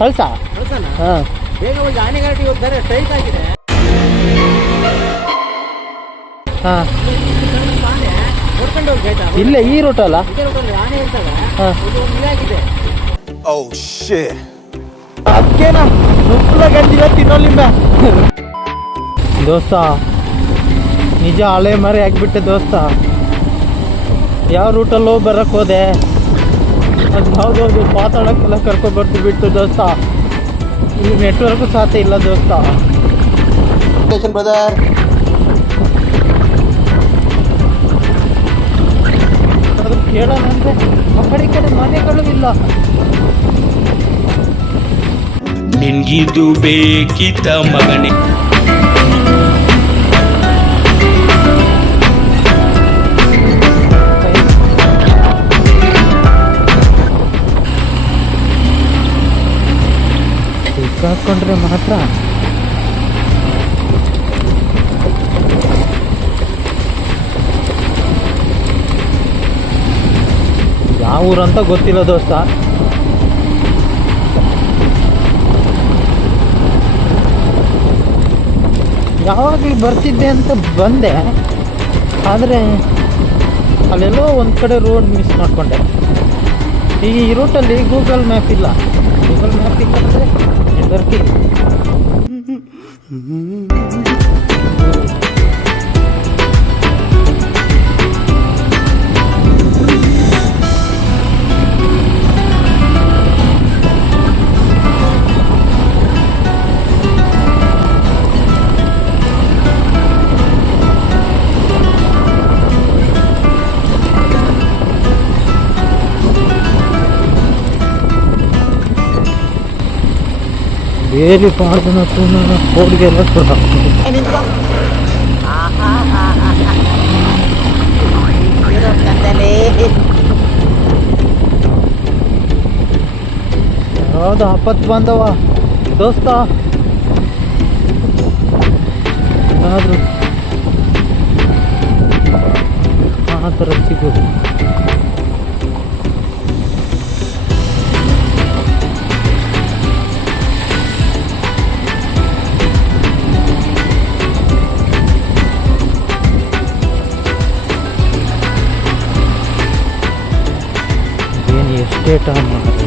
ಕಳ್ಸ ಹಾಂ. ಬೇಗ ಹೋಗಿ ಆನೆಗಾಟಿ ಹೋಗ್ತಾರೆ ಸ್ಟ್ರೈಟ್ ಆಗಿದೆ. ಹಾಂ. ಹೋಗಿ ಆಯ್ತಾ ಇಲ್ಲ ಈ ರೂಟ್ ಅಲ್ಲ? ಇದೇ road ಆನೆ ಇರ್ತವೆ ಹಾಂ. ಇದು ಒಂದು ಇದಾಗಿದೆ Oh shit. ಅದಕ್ಕೇನ ನುಪ್ಪಲ ಗಂಜಿಲ್ಲ ತಿನ್ನೋಲಿಂದ ದೋಸ್ತ ನಿಜ ಹಳೆ ಮರಿ ಹಾಕ್ಬಿಟ್ಟೆ ದೋಸ್ತ. ಯಾವ ರೂಟಲ್ಲೋ ಬರಕ್ಕೆ ಹೋದೆ? ಅದು ಯಾವುದೋ ಮಾತಾಡೋಕ್ಕೆಲ್ಲ ಕರ್ಕೊಬರ್ತು ಬಿಟ್ಟು ದೋಸ್ತ. ಈ ನೆಟ್ವರ್ಕು ಸಾಧ್ಯ ಇಲ್ಲ ದೋಸ್ತ. Brother. ಅದು ಕೇಳೋಣ ಅಂದರೆ ಆ ಕಡೆ ಈ ಕಡೆ ಮನೆಗಳು ಇಲ್ಲ ನಿನ್ಗಿದು ಬೇಕಿತ ಮಗನೇ. ಸಿಕ್ಕಾಕೊಂಡ್ರೆ ಮಾತ್ರ. ಯಾವ ಊರಂತ ಗೊತ್ತಿಲ್ಲ ದೋಸ್ತ. ಯಾವಾಗಲೂ ಬರ್ತಿದ್ದೆ ಅಂತ ಬಂದೆ. ಆದರೆ ಅಲ್ಲೆಲ್ಲೋ ಒಂದು ಕಡೆ ರೋಡ್ ಮಿಸ್ ಮಾಡಿಕೊಂಡೆ. ಈ ರೂಟಲ್ಲಿ ಗೂಗಲ್ ಮ್ಯಾಪ್ ಇಲ್ಲ. ಗೂಗಲ್ ಮ್ಯಾಪ್ ಬೇರೆ ಪಾಡ್ದನ ತೂನ ಕೋಡ್ಗೆಲ್ಲ ಎಲ್ಲ ಯಾವ್ದು ಆಪತ್ತು ಬಂದವ? ದೋಸ್ತ. ಏನಾದ್ರು ಆ ಥರ ಸಿಗೋದು கேட்டான்